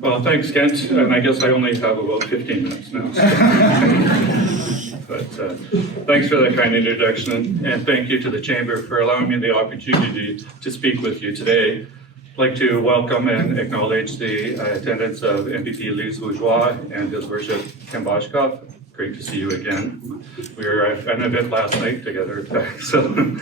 Well, thanks, Kent, and I guess I only have about 15 minutes now. But thanks for that kind introduction, and thank you to the Chamber for allowing me the opportunity to speak with you today. I'd like to welcome and acknowledge the attendance of MPP Lise Bourgeois and His Worship Ken Boshkoff. Great to see you again. We were at an event last night together, so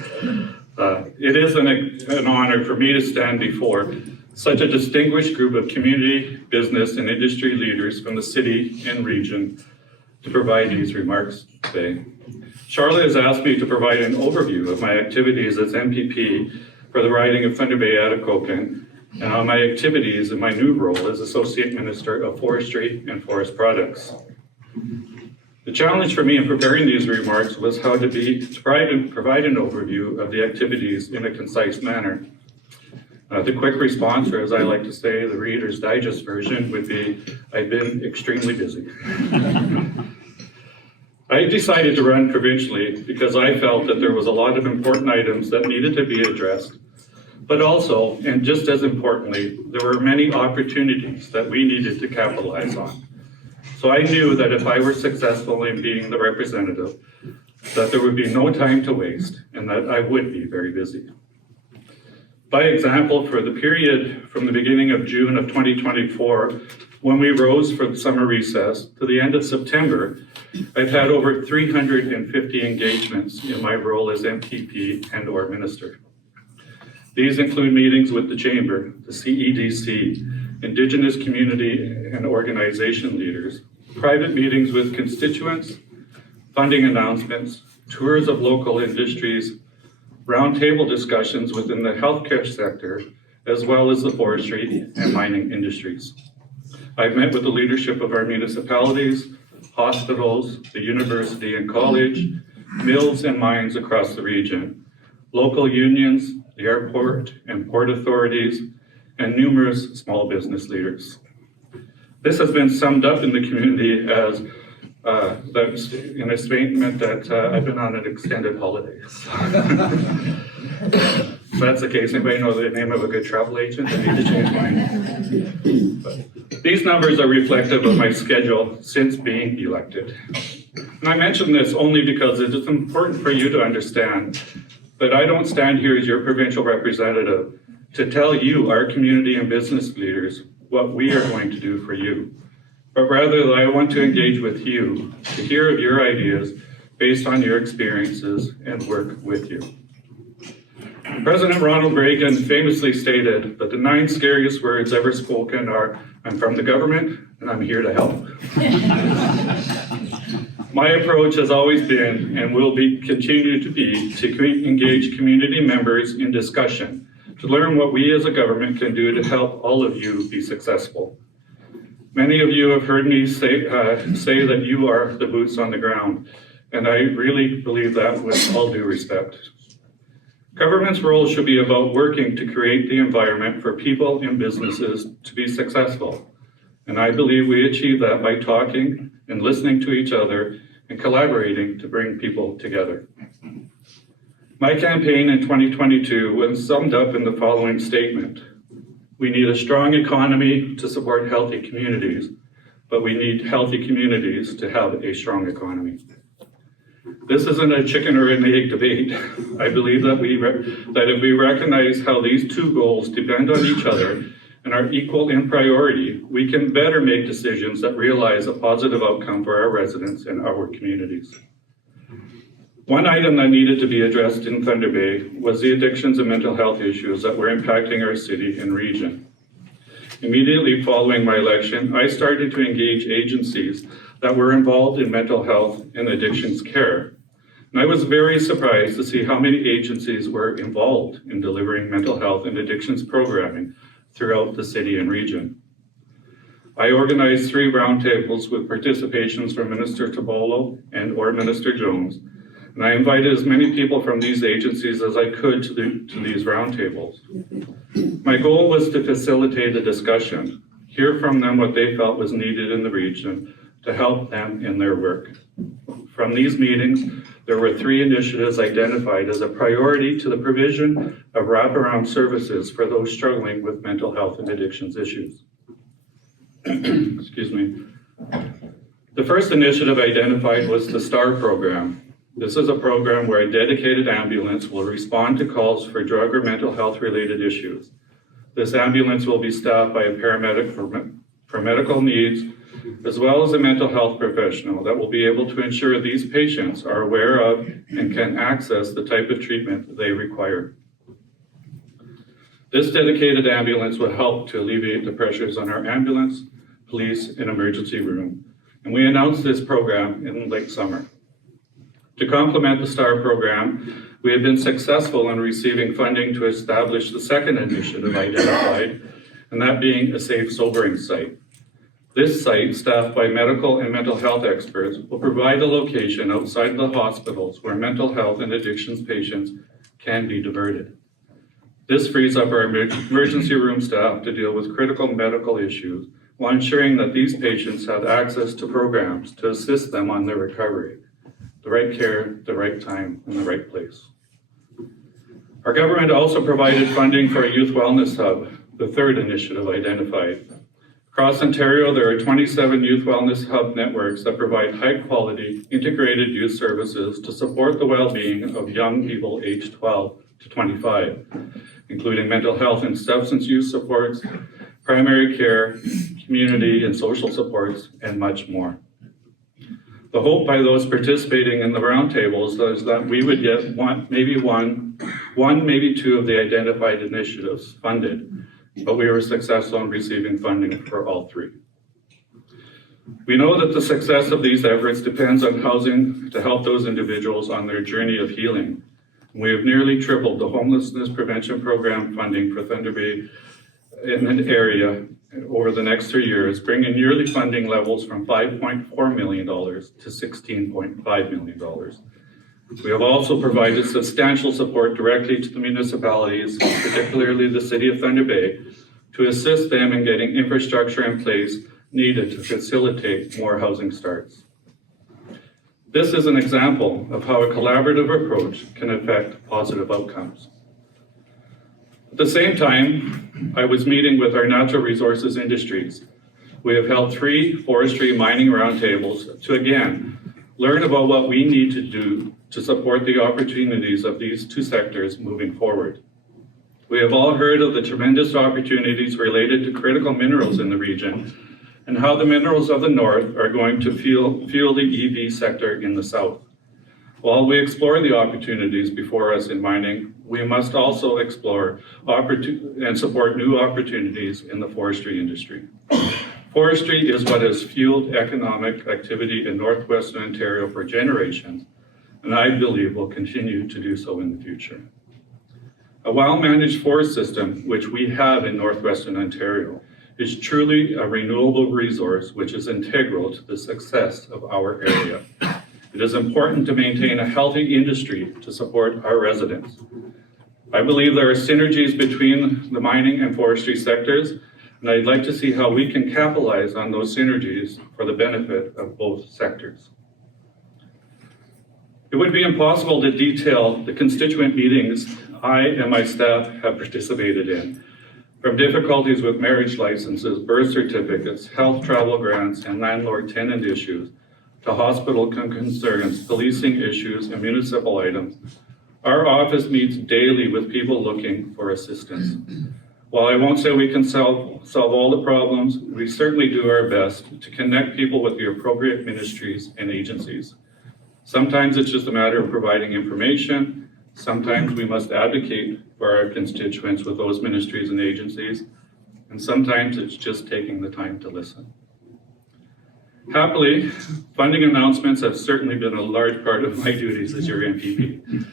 it is an honor for me to stand before such a distinguished group of community, business, and industry leaders from the city and region to provide these remarks today. Charlotte has asked me to provide an overview of my activities as MPP for the riding of Thunder Bay Atikokan and on my activities in my new role as Associate Minister of Forestry and Forest Products. The challenge for me in preparing these remarks was how to provide an overview of the activities in a concise manner. The quick response, or as I like to say, the Reader's Digest version, would be, I've been extremely busy. I decided to run provincially because I felt that there was a lot of important items that needed to be addressed, but also, and just as importantly, there were many opportunities that we needed to capitalize on. So I knew that if I were successful in being the representative, that there would be no time to waste and that I would be very busy. By example, for the period from the beginning of June of 2024, when we rose for the summer recess, to the end of September, I've had over 350 engagements in my role as MPP and/or Minister. These include meetings with the Chamber, the CEDC, Indigenous community and organization leaders, private meetings with constituents, funding announcements, tours of local industries, roundtable discussions within the healthcare sector, as well as the forestry and mining industries. I've met with the leadership of our municipalities, hospitals, the university and college, mills and mines across the region, local unions, the airport and port authorities, and numerous small business leaders. This has been summed up in the community as in a statement that I've been on an extended holiday. If that's the case, anybody know the name of a good travel agent? I need to change mine. But these numbers are reflective of my schedule since being elected. And I mention this only because it is important for you to understand that I don't stand here as your provincial representative to tell you, our community and business leaders, what we are going to do for you, but rather that I want to engage with you to hear of your ideas based on your experiences and work with you. President Ronald Reagan famously stated that the 9 scariest words ever spoken are, I'm from the government and I'm here to help. My approach has always been and will continue to be to engage community members in discussion, to learn what we as a government can do to help all of you be successful. Many of you have heard me say that you are the boots on the ground, and I really believe that with all due respect. Government's role should be about working to create the environment for people and businesses to be successful. And I believe we achieve that by talking and listening to each other and collaborating to bring people together. My campaign in 2022 was summed up in the following statement. We need a strong economy to support healthy communities, but we need healthy communities to have a strong economy. This isn't a chicken or an egg debate. I believe that if we recognize how these two goals depend on each other and are equal in priority, we can better make decisions that realize a positive outcome for our residents and our communities. One item that needed to be addressed in Thunder Bay was the addictions and mental health issues that were impacting our city and region. Immediately following my election, I started to engage agencies that were involved in mental health and addictions care. And I was very surprised to see how many agencies were involved in delivering mental health and addictions programming throughout the city and region. I organized 3 roundtables with participations from Minister Tabolo and/or Minister Jones, and I invited as many people from these agencies as I could to these roundtables. My goal was to facilitate a discussion, hear from them what they felt was needed in the region to help them in their work. From these meetings, there were 3 initiatives identified as a priority to the provision of wraparound services for those struggling with mental health and addictions issues. Excuse me. The first initiative identified was the STAR program. This is a program where a dedicated ambulance will respond to calls for drug or mental health related issues. This ambulance will be staffed by a paramedic for medical needs, as well as a mental health professional that will be able to ensure these patients are aware of and can access the type of treatment they require. This dedicated ambulance will help to alleviate the pressures on our ambulance, police, and emergency room. And we announced this program in late summer. To complement the STAR program, we have been successful in receiving funding to establish the second initiative identified, and that being a safe sobering site. This site, staffed by medical and mental health experts, will provide a location outside the hospitals where mental health and addictions patients can be diverted. This frees up our emergency room staff to deal with critical medical issues while ensuring that these patients have access to programs to assist them on their recovery. The right care, the right time, and the right place. Our government also provided funding for a youth wellness hub, the third initiative identified. Across Ontario, there are 27 youth wellness hub networks that provide high-quality, integrated youth services to support the well-being of young people aged 12 to 25, including mental health and substance use supports, primary care, community and social supports, and much more. The hope by those participating in the roundtables is that we would get maybe two of the identified initiatives funded, but we were successful in receiving funding for all three. We know that the success of these efforts depends on housing to help those individuals on their journey of healing. We have nearly tripled the homelessness prevention program funding for Thunder Bay in an area over the next 3 years, bringing yearly funding levels from $5.4 million to $16.5 million. We have also provided substantial support directly to the municipalities, particularly the City of Thunder Bay, to assist them in getting infrastructure in place needed to facilitate more housing starts. This is an example of how a collaborative approach can affect positive outcomes. At the same time, I was meeting with our natural resources industries. We have held 3 forestry and mining roundtables to again learn about what we need to do to support the opportunities of these 2 sectors moving forward. We have all heard of the tremendous opportunities related to critical minerals in the region and how the minerals of the north are going to fuel the EV sector in the south. While we explore the opportunities before us in mining, we must also explore and support new opportunities in the forestry industry. Forestry is what has fueled economic activity in northwestern Ontario for generations, and I believe will continue to do so in the future. A well-managed forest system, which we have in northwestern Ontario, is truly a renewable resource which is integral to the success of our area. It is important to maintain a healthy industry to support our residents. I believe there are synergies between the mining and forestry sectors, and I'd like to see how we can capitalize on those synergies for the benefit of both sectors. It would be impossible to detail the constituent meetings I and my staff have participated in, from difficulties with marriage licenses, birth certificates, health travel grants, and landlord-tenant issues, to hospital concerns, policing issues, and municipal items. Our office meets daily with people looking for assistance. While I won't say we can solve all the problems, we certainly do our best to connect people with the appropriate ministries and agencies. Sometimes it's just a matter of providing information. Sometimes we must advocate for our constituents with those ministries and agencies. And sometimes it's just taking the time to listen. Happily, funding announcements have certainly been a large part of my duties as your MPP.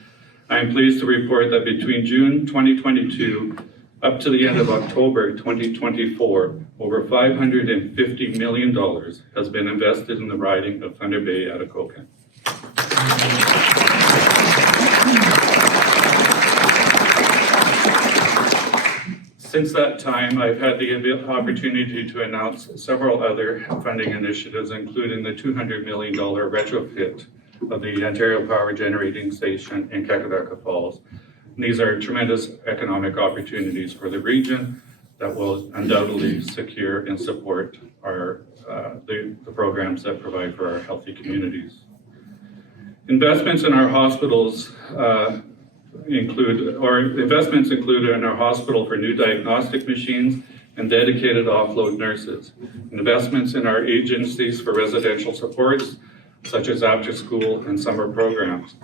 I am pleased to report that between June 2022 up to the end of October 2024, over $550 million has been invested in the riding of Thunder Bay Atikokan. Since that time, I've had the opportunity to announce several other funding initiatives, including the $200 million retrofit of the Ontario Power Generating Station in Kakadaka Falls. And these are tremendous economic opportunities for the region that will undoubtedly secure and support the programs that provide for our healthy communities. Investments in our hospitals investments include in our hospital for new diagnostic machines and dedicated offload nurses. Investments in our agencies for residential supports, such as after-school and summer programs.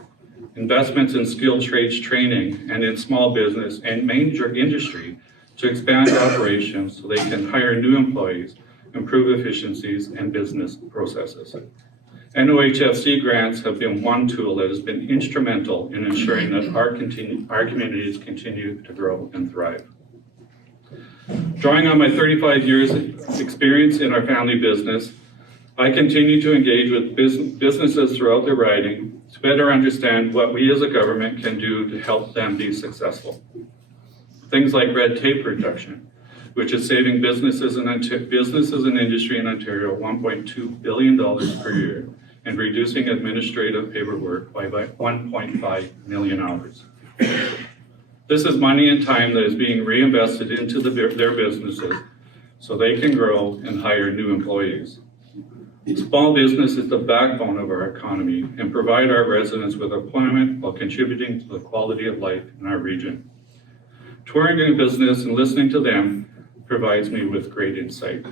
Investments in skilled trades training and in small business and major industry to expand operations so they can hire new employees, improve efficiencies and business processes. NOHFC grants have been one tool that has been instrumental in ensuring that our communities continue to grow and thrive. Drawing on my 35 years of experience in our family business, I continue to engage with businesses throughout their riding to better understand what we as a government can do to help them be successful. Things like red tape reduction, which is saving businesses and industry in Ontario $1.2 billion per year and reducing administrative paperwork by 1.5 million hours. This is money and time that is being reinvested into their businesses so they can grow and hire new employees. Small business is the backbone of our economy and provide our residents with employment while contributing to the quality of life in our region. Touring a business and listening to them provides me with great insight.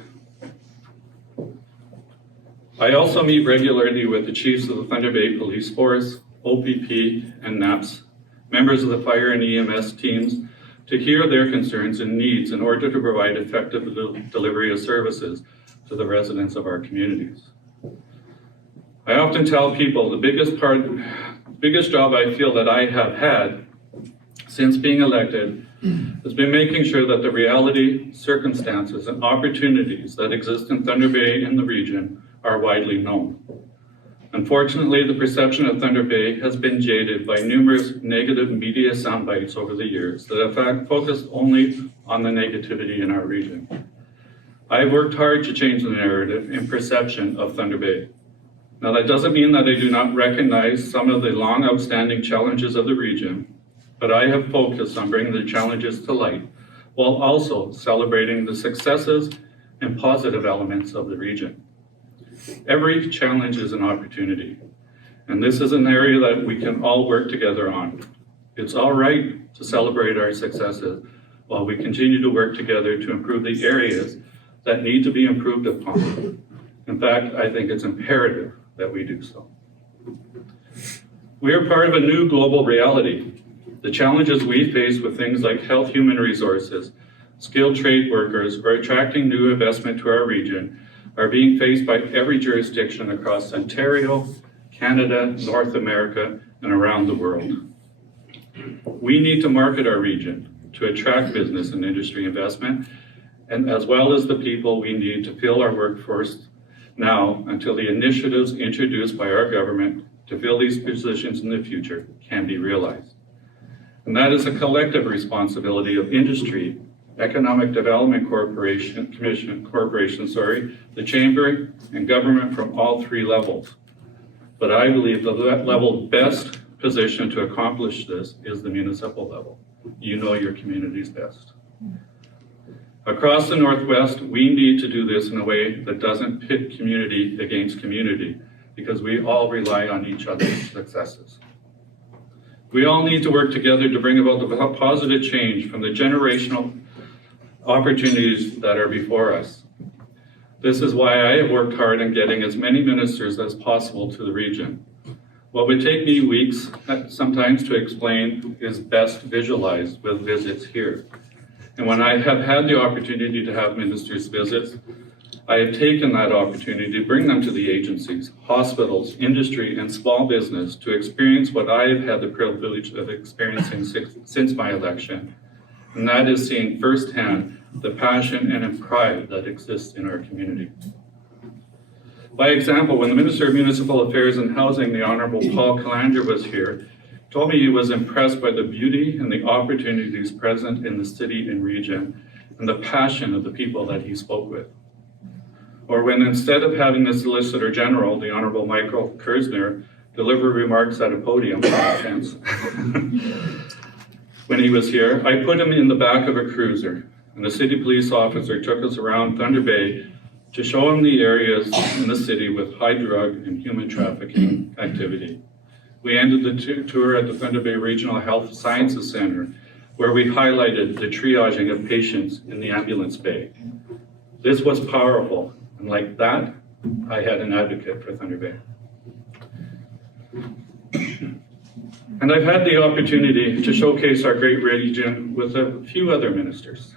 I also meet regularly with the chiefs of the Thunder Bay Police Force, OPP, and NAPS, members of the fire and EMS teams, to hear their concerns and needs in order to provide effective delivery of services to the residents of our communities. I often tell people the biggest job I feel that I have had since being elected has been making sure that the reality, circumstances, and opportunities that exist in Thunder Bay and the region are widely known. Unfortunately, the perception of Thunder Bay has been jaded by numerous negative media soundbites over the years that have focused only on the negativity in our region. I've worked hard to change the narrative and perception of Thunder Bay. Now, that doesn't mean that I do not recognize some of the long outstanding challenges of the region, but I have focused on bringing the challenges to light while also celebrating the successes and positive elements of the region. Every challenge is an opportunity, and this is an area that we can all work together on. It's all right to celebrate our successes while we continue to work together to improve the areas that need to be improved upon. In fact, I think it's imperative that we do so. We are part of a new global reality. The challenges we face with things like health, human resources, skilled trade workers, or attracting new investment to our region are being faced by every jurisdiction across Ontario, Canada, North America, and around the world. We need to market our region to attract business and industry investment, and as well as the people we need to fill our workforce now until the initiatives introduced by our government to fill these positions in the future can be realized. And that is a collective responsibility of industry, Economic Development Corporation, the Chamber, and government from all three levels. But I believe the level best positioned to accomplish this is the municipal level. You know your communities best. Across the Northwest, we need to do this in a way that doesn't pit community against community, because we all rely on each other's successes. We all need to work together to bring about the positive change from the generational opportunities that are before us. This is why I have worked hard in getting as many ministers as possible to the region. What would take me weeks sometimes to explain is best visualized with visits here. And when I have had the opportunity to have ministers' visits, I have taken that opportunity to bring them to the agencies, hospitals, industry, and small business to experience what I have had the privilege of experiencing since my election. And that is seeing firsthand the passion and pride that exists in our community. By example, when the Minister of Municipal Affairs and Housing, the Honourable Paul Calandra, was here, told me he was impressed by the beauty and the opportunities present in the city and region and the passion of the people that he spoke with. Or when instead of having the Solicitor General, the Honourable Michael Kersner, deliver remarks at a podium, when he was here, I put him in the back of a cruiser and the city police officer took us around Thunder Bay to show him the areas in the city with high drug and human trafficking activity. We ended the tour at the Thunder Bay Regional Health Sciences Center, where we highlighted the triaging of patients in the ambulance bay. This was powerful, and like that, I had an advocate for Thunder Bay. And I've had the opportunity to showcase our great region with a few other ministers.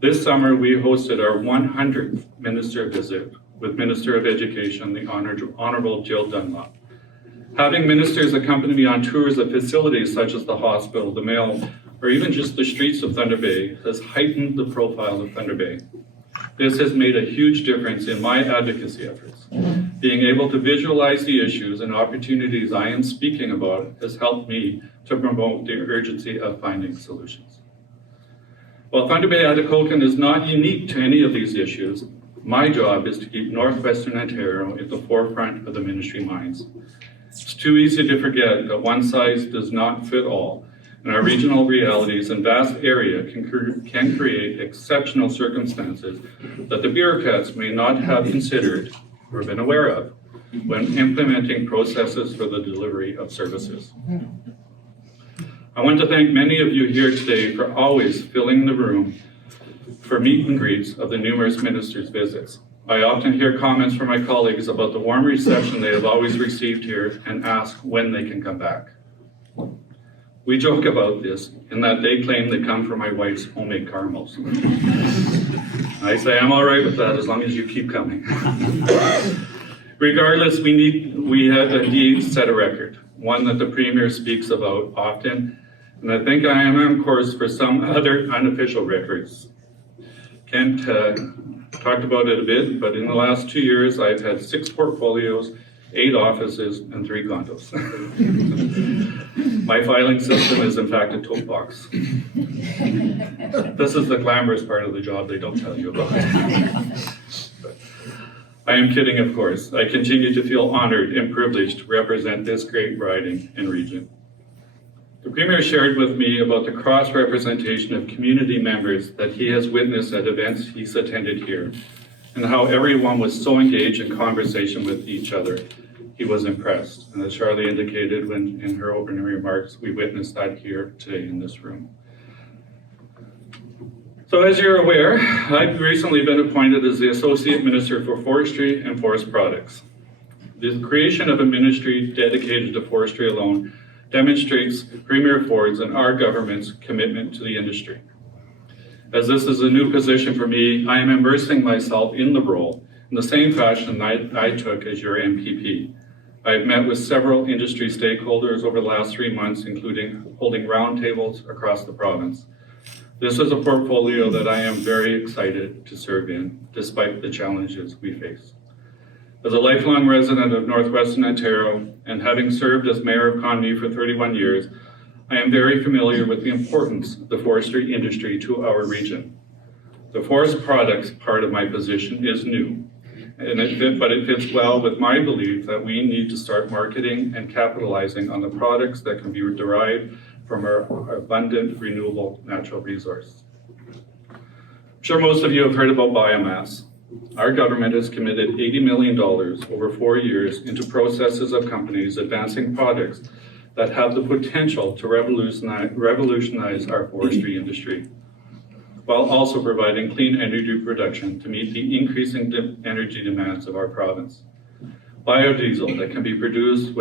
This summer, we hosted our 100th minister visit with Minister of Education, the Honourable Jill Dunlop. Having ministers accompany me on tours of facilities such as the hospital, the mill, or even just the streets of Thunder Bay has heightened the profile of Thunder Bay. This has made a huge difference in my advocacy efforts. Being able to visualize the issues and opportunities I am speaking about has helped me to promote the urgency of finding solutions. While Thunder Bay Atikokan is not unique to any of these issues, my job is to keep Northwestern Ontario at the forefront of the ministry minds. It's too easy to forget that one size does not fit all, and our regional realities and vast area can create exceptional circumstances that the bureaucrats may not have considered or been aware of when implementing processes for the delivery of services. I want to thank many of you here today for always filling the room for meet and greets of the numerous ministers' visits. I often hear comments from my colleagues about the warm reception they have always received here and ask when they can come back. We joke about this in that they claim they come from my wife's homemade caramels. I say I'm all right with that as long as you keep coming. Regardless, we have indeed set a record, one that the Premier speaks about often, and I think I am on course for some other unofficial records. Kent talked about it a bit, but in the last 2 years, I've had 6 portfolios, 8 offices, and 3 condos. My filing system is in fact a tote box. This is the glamorous part of the job they don't tell you about. But I am kidding, of course. I continue to feel honored and privileged to represent this great riding and region. The Premier shared with me about the cross-representation of community members that he has witnessed at events he's attended here, and how everyone was so engaged in conversation with each other. He was impressed, and as Charlie indicated in her opening remarks, we witnessed that here today in this room. So as you're aware, I've recently been appointed as the Associate Minister for Forestry and Forest Products. The creation of a ministry dedicated to forestry alone demonstrates Premier Ford's and our government's commitment to the industry. As this is a new position for me, I am immersing myself in the role in the same fashion I took as your MPP. I have met with several industry stakeholders over the last 3 months, including holding roundtables across the province. This is a portfolio that I am very excited to serve in, despite the challenges we face. As a lifelong resident of Northwestern Ontario and having served as Mayor of Conwy for 31 years, I am very familiar with the importance of the forestry industry to our region. The forest products part of my position is new, but it fits well with my belief that we need to start marketing and capitalizing on the products that can be derived from our abundant renewable natural resource. I'm sure most of you have heard about biomass. Our government has committed $80 million over 4 years into processes of companies advancing products that have the potential to revolutionize our forestry industry, while also providing clean energy production to meet the increasing energy demands of our province. Biodiesel that can be produced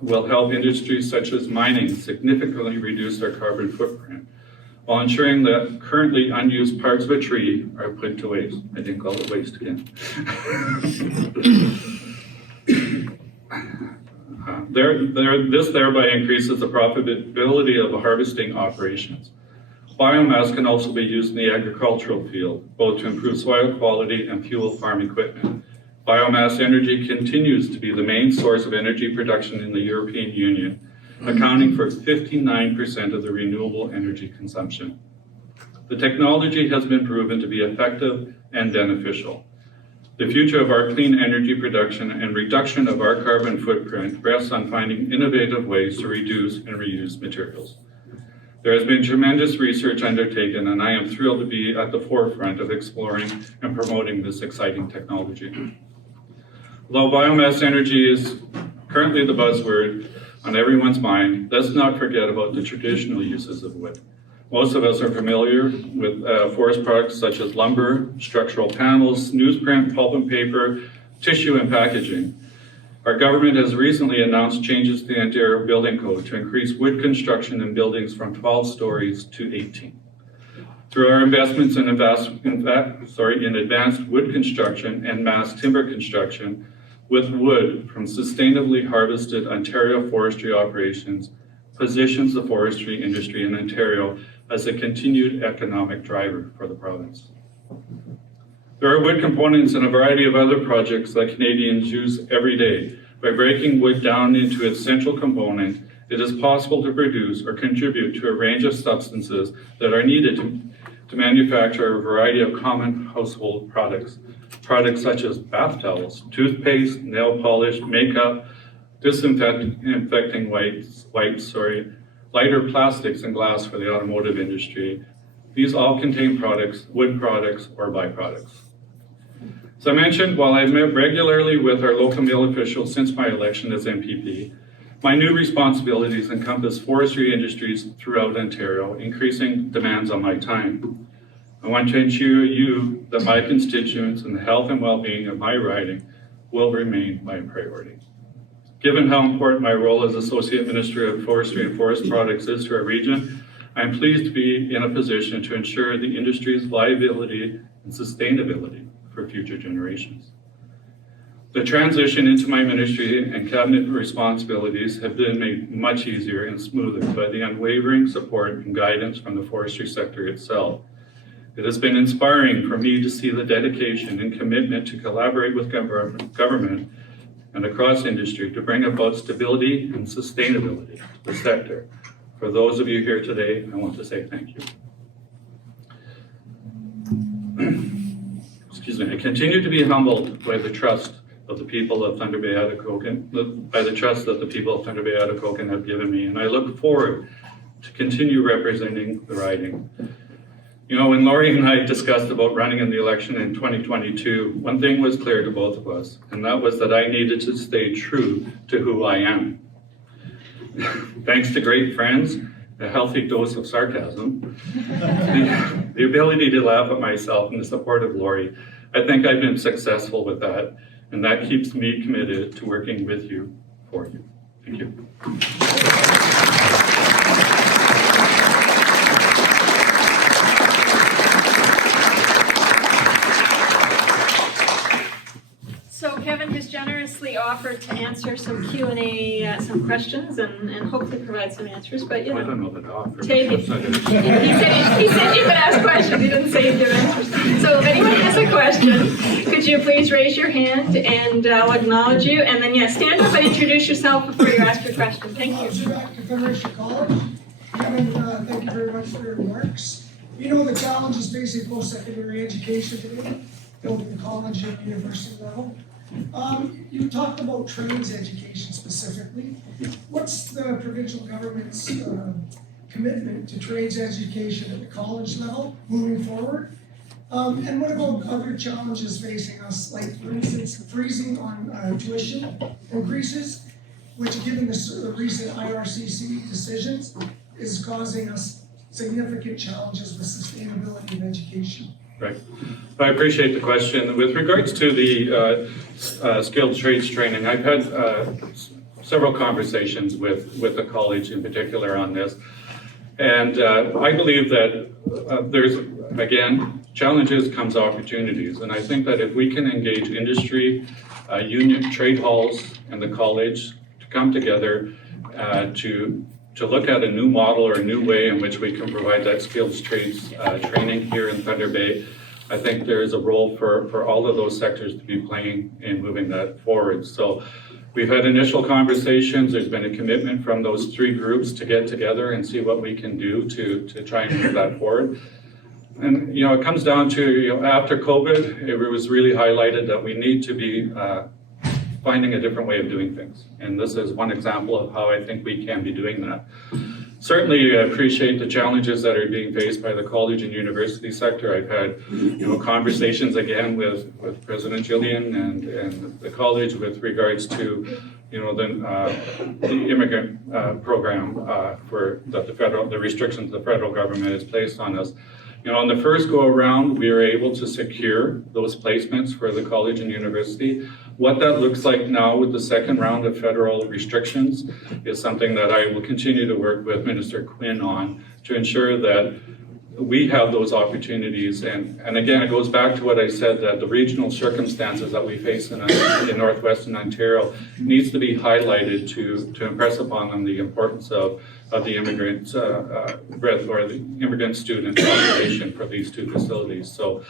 will help industries such as mining significantly reduce their carbon footprint, while ensuring that currently unused parts of a tree are put to waste. I didn't call it waste again. This thereby increases the profitability of the harvesting operations. Biomass can also be used in the agricultural field, both to improve soil quality and fuel farm equipment. Biomass energy continues to be the main source of energy production in the European Union, accounting for 59% of the renewable energy consumption. The technology has been proven to be effective and beneficial. The future of our clean energy production and reduction of our carbon footprint rests on finding innovative ways to reduce and reuse materials. There has been tremendous research undertaken, and I am thrilled to be at the forefront of exploring and promoting this exciting technology. Although biomass energy is currently the buzzword on everyone's mind, let's not forget about the traditional uses of wood. Most of us are familiar with forest products such as lumber, structural panels, newsprint, pulp and paper, tissue, and packaging. Our government has recently announced changes to the Ontario Building Code to increase wood construction in buildings from 12 stories to 18. Through our investments in advanced wood construction and mass timber construction with wood from sustainably harvested Ontario forestry operations positions the forestry industry in Ontario as a continued economic driver for the province. There are wood components in a variety of other projects that Canadians use every day. By breaking wood down into its central component, it is possible to produce or contribute to a range of substances that are needed to manufacture a variety of common household products. Products such as bath towels, toothpaste, nail polish, makeup, disinfecting wipes, lighter plastics and glass for the automotive industry. These all contain products, wood products, or byproducts. As I mentioned, while I've met regularly with our local mill officials since my election as MPP, my new responsibilities encompass forestry industries throughout Ontario, increasing demands on my time. I want to ensure you that my constituents and the health and well-being of my riding will remain my priority. Given how important my role as Associate Minister of Forestry and Forest Products is to our region, I am pleased to be in a position to ensure the industry's viability and sustainability for future generations. The transition into my ministry and cabinet responsibilities have been made much easier and smoother by the unwavering support and guidance from the forestry sector itself. It has been inspiring for me to see the dedication and commitment to collaborate with government and across industry to bring about stability and sustainability to the sector. For those of you here today, I want to say thank you. Excuse me. I continue to be humbled by the trust of the people of Thunder Bay Atikokan, have given me, and I look forward to continue representing the riding. You know, when Laurie and I discussed about running in the election in 2022, one thing was clear to both of us, and that was that I needed to stay true to who I am. Thanks to great friends, a healthy dose of sarcasm, the ability to laugh at myself, and the support of Laurie, I think I've been successful with that, and that keeps me committed to working with you, for you. Thank you. So Kevin has generously offered to answer some Q&A, some questions, and hopefully provide some answers. But you know, I don't know that offer. Take it. He said you could ask questions. He didn't say he'd give answers. So if anyone has a question, could you please raise your hand and I'll acknowledge you. And then stand up and introduce yourself before you ask your question. Thank you. Back to Forestry College. Kevin, thank you very much for your remarks. You know the challenges facing post-secondary education today, both at the college and university level. You talked about trades education specifically. What's the provincial government's commitment to trades education at the college level moving forward? And what about other challenges facing us, like for instance, freezing on tuition increases, which given the recent IRCC decisions is causing us significant challenges with sustainability of education. Right. I appreciate the question. With regards to the skilled trades training, I've had several conversations with the college in particular on this. And I believe that there's, again, challenges comes opportunities. And I think that if we can engage industry, union, trade halls, and the college to come together to look at a new model or a new way in which we can provide that skilled trades training here in Thunder Bay, I think there is a role for all of those sectors to be playing in moving that forward. So we've had initial conversations. There's been a commitment from those three groups to get together and see what we can do to try and move that forward. And, you know, it comes down to, you know, after COVID, it was really highlighted that we need to be finding a different way of doing things. And this is one example of how I think we can be doing that. certainly appreciate the challenges that are being faced by the college and university sector. I've had, conversations again with President Gillian and the college with regards to, the immigrant program that the restrictions the federal government has placed on us. On the first go around, we were able to secure those placements for the college and university. What that looks like now with the second round of federal restrictions is something that I will continue to work with Minister Quinn on to ensure that we have those opportunities. And again, it goes back to what I said, that the regional circumstances that we face in Northwestern Ontario needs to be highlighted to impress upon them the importance of the immigrant or the immigrant student population for these two facilities. So,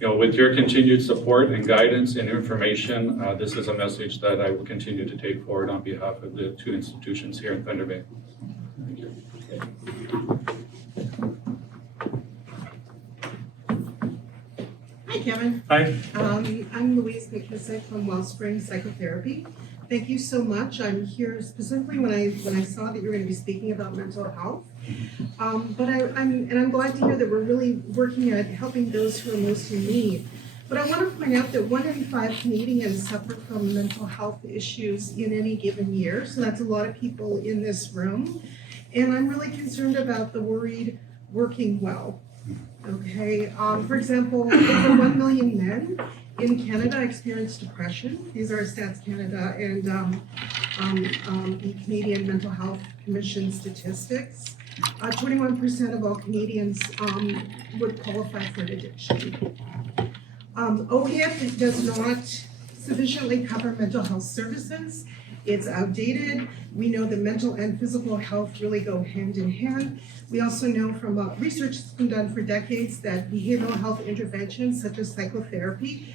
with your continued support and guidance and information, this is a message that I will continue to take forward on behalf of the two institutions here in Thunder Bay. Thank you. Hi, Kevin. Hi. I'm Louise McKissick from Wellspring Psychotherapy. Thank you so much. I'm here specifically when I saw that you were going to be speaking about mental health. But I'm glad to hear that we're really working at helping those who are most in need. But I want to point out that 1 in 5 Canadians suffer from mental health issues in any given year. So that's a lot of people in this room. And I'm really concerned about the worried working well. Okay, for example, over 1 million men in Canada experience depression. These are Stats Canada and the Canadian Mental Health Commission statistics. 21% of all Canadians would qualify for an addiction. OHIP does not sufficiently cover mental health services. It's outdated. We know that mental and physical health really go hand in hand. We also know from research that's been done for decades that behavioral health interventions such as psychotherapy,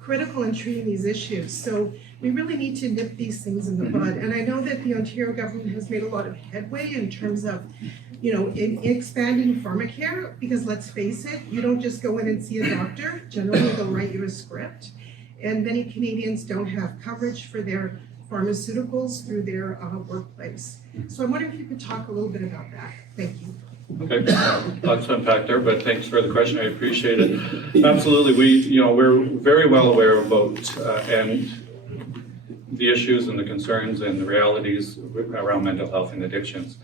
critical in treating these issues. So we really need to nip these things in the bud. And I know that the Ontario government has made a lot of headway in terms of, in expanding pharmacare, because let's face it, you don't just go in and see a doctor. Generally, they'll write you a script. And many Canadians don't have coverage for their pharmaceuticals through their workplace. So I'm wondering if you could talk a little bit about that. Thank you. Okay, lots to unpack there, but thanks for the question. I appreciate it. Absolutely, we're very well aware about and the issues and the concerns and the realities around mental health and addictions.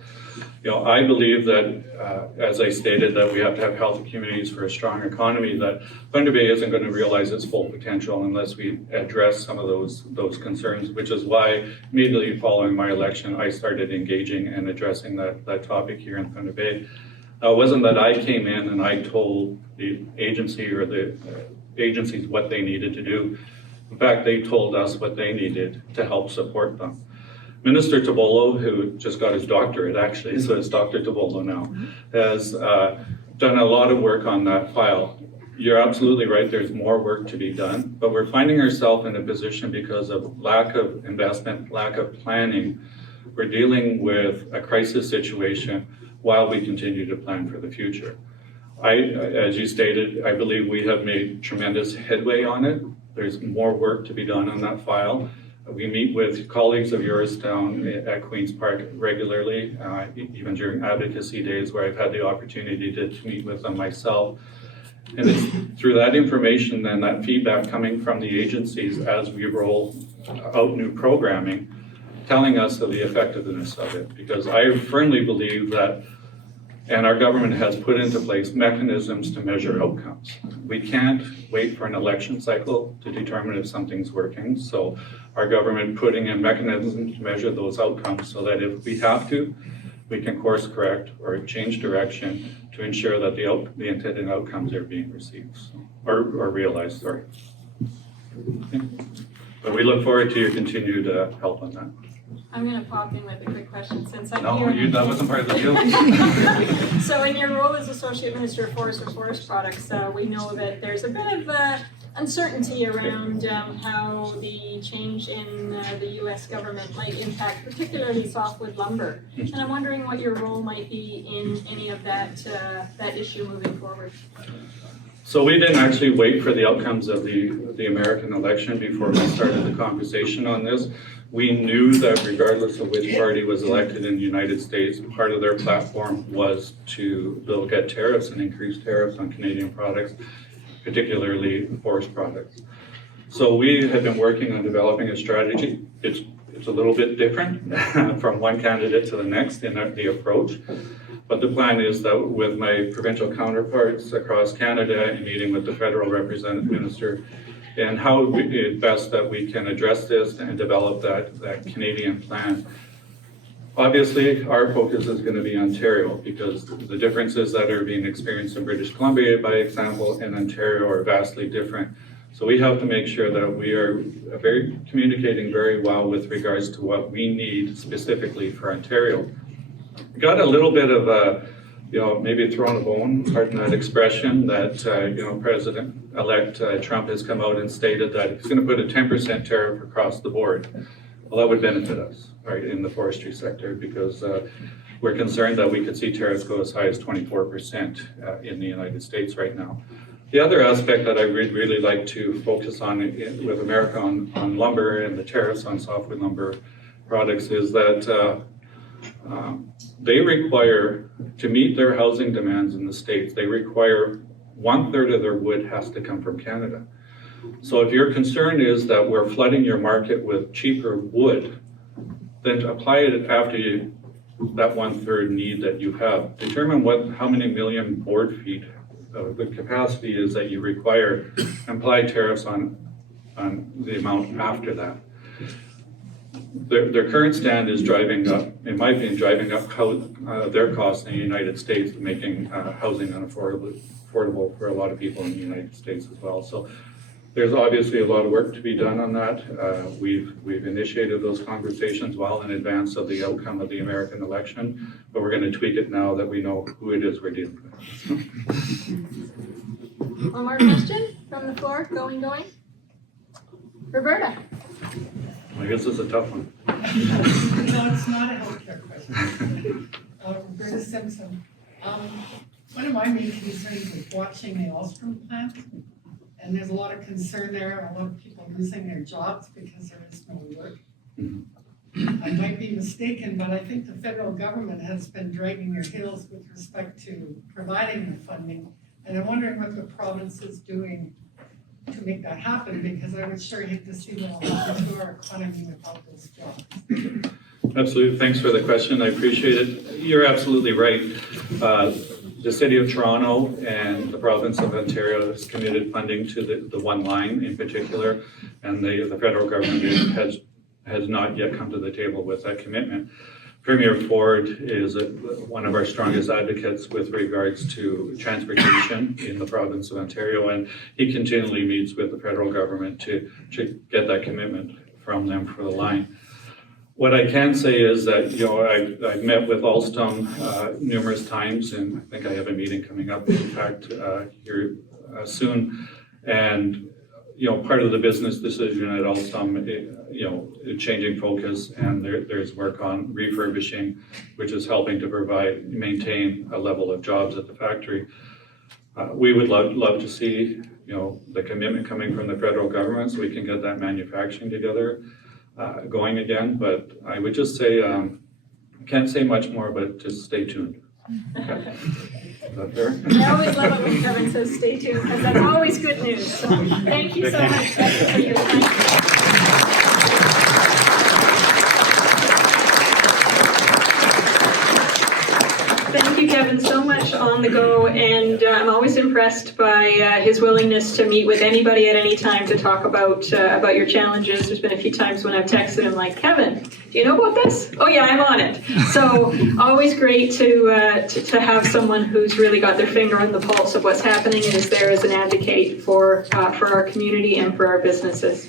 I believe that, as I stated, that we have to have healthy communities for a strong economy, that Thunder Bay isn't going to realize its full potential unless we address some of those concerns, which is why immediately following my election, I started engaging and addressing that topic here in Thunder Bay. It wasn't that I came in and I told the agency or the agencies what they needed to do. In fact, they told us what they needed to help support them. Minister Tobolo, who just got his doctorate actually, so it's Dr. Tobolo now, has done a lot of work on that file. You're absolutely right, there's more work to be done, but we're finding ourselves in a position because of lack of investment, lack of planning. We're dealing with a crisis situation while we continue to plan for the future. As you stated, I believe we have made tremendous headway on it. There's more work to be done on that file. We meet with colleagues of yours down at Queen's Park regularly, even during advocacy days where I've had the opportunity to meet with them myself. And it's through that information and that feedback coming from the agencies as we roll out new programming, telling us of the effectiveness of it. Because I firmly believe that, and our government has put into place mechanisms to measure outcomes. We can't wait for an election cycle to determine if something's working. So our government putting in mechanisms to measure those outcomes so that if we have to, we can course correct or change direction to ensure that the intended outcomes are being received or realized, sorry. Okay. But we look forward to your continued help on that. I'm going to pop in with a quick question since I'm No, here. that wasn't part of the deal. So in your role as Associate Minister of Forest and Forest Products, we know that there's a bit of uncertainty around how the change in the U.S. government might impact particularly softwood lumber. And I'm wondering what your role might be in any of that issue moving forward. So we didn't actually wait for the outcomes of the American election before we started the conversation on this. We knew that regardless of which party was elected in the United States, part of their platform was to look at tariffs and increase tariffs on Canadian products, particularly forest products. So we have been working on developing a strategy. It's a little bit different from one candidate to the next in the approach. But the plan is that with my provincial counterparts across Canada and meeting with the federal representative minister, and how best that we can address this and develop that Canadian plan. Obviously, our focus is going to be Ontario because the differences that are being experienced in British Columbia, by example, and Ontario are vastly different. So we have to make sure that we are communicating very well with regards to what we need specifically for Ontario. We got a little bit of a, maybe thrown a bone, pardon that expression, that, President-elect Trump has come out and stated that he's going to put a 10% tariff across the board. Well, that would benefit us, right, in the forestry sector, because we're concerned that we could see tariffs go as high as 24% in the United States right now. The other aspect that I would really like to focus on with America on lumber and the tariffs on softwood lumber products is that they require, to meet their housing demands in the States, they require 1/3 of their wood has to come from Canada. So if your concern is that we're flooding your market with cheaper wood, then apply it after that 1/3 need that you have. Determine how many million board feet the capacity is that you require, and apply tariffs on the amount after that. Their current stand is driving up, in my opinion, their costs in the United States, making housing unaffordable for a lot of people in the United States as well. So there's obviously a lot of work to be done on that. We've initiated those conversations well in advance of the outcome of the American election, but we're going to tweak it now that we know who it is we're dealing with. One more question from the floor, going. Roberta. I guess it's a tough one. No, it's not a healthcare question. Roberta Simpson. One of my main concerns is watching the Ostrom plant. And there's a lot of concern there, a lot of people losing their jobs because there is no work. I might be mistaken, but I think the federal government has been dragging their heels with respect to providing the funding. And I'm wondering what the province is doing to make that happen, because I would sure hate to see what will happen to our economy without those jobs. Absolutely, thanks for the question, I appreciate it. You're absolutely right. The City of Toronto and the Province of Ontario has committed funding to the one line in particular, and the federal government has not yet come to the table with that commitment. Premier Ford is one of our strongest advocates with regards to transportation in the province of Ontario, and he continually meets with the federal government to get that commitment from them for the line. What I can say is that, I've met with Alstom numerous times, and I think I have a meeting coming up, in fact, here soon. And, part of the business decision at Alstom, changing focus, and there's work on refurbishing, which is helping to maintain a level of jobs at the factory. We would love to see, the commitment coming from the federal government so we can get that manufacturing together. Going again, but I would just say, I can't say much more, but just stay tuned. Okay. Is that fair? I always love it when Kevin says stay tuned, because that's always good news. So thank you so much for your time. Thank you, Kevin, so much on the go, and I'm always impressed by his willingness to meet with anybody at any time to talk about your challenges. There's been a few times when I've texted him like, Kevin, do you know about this? Oh yeah, I'm on it. So always great to have someone who's really got their finger on the pulse of what's happening and is there as an advocate for our community and for our businesses.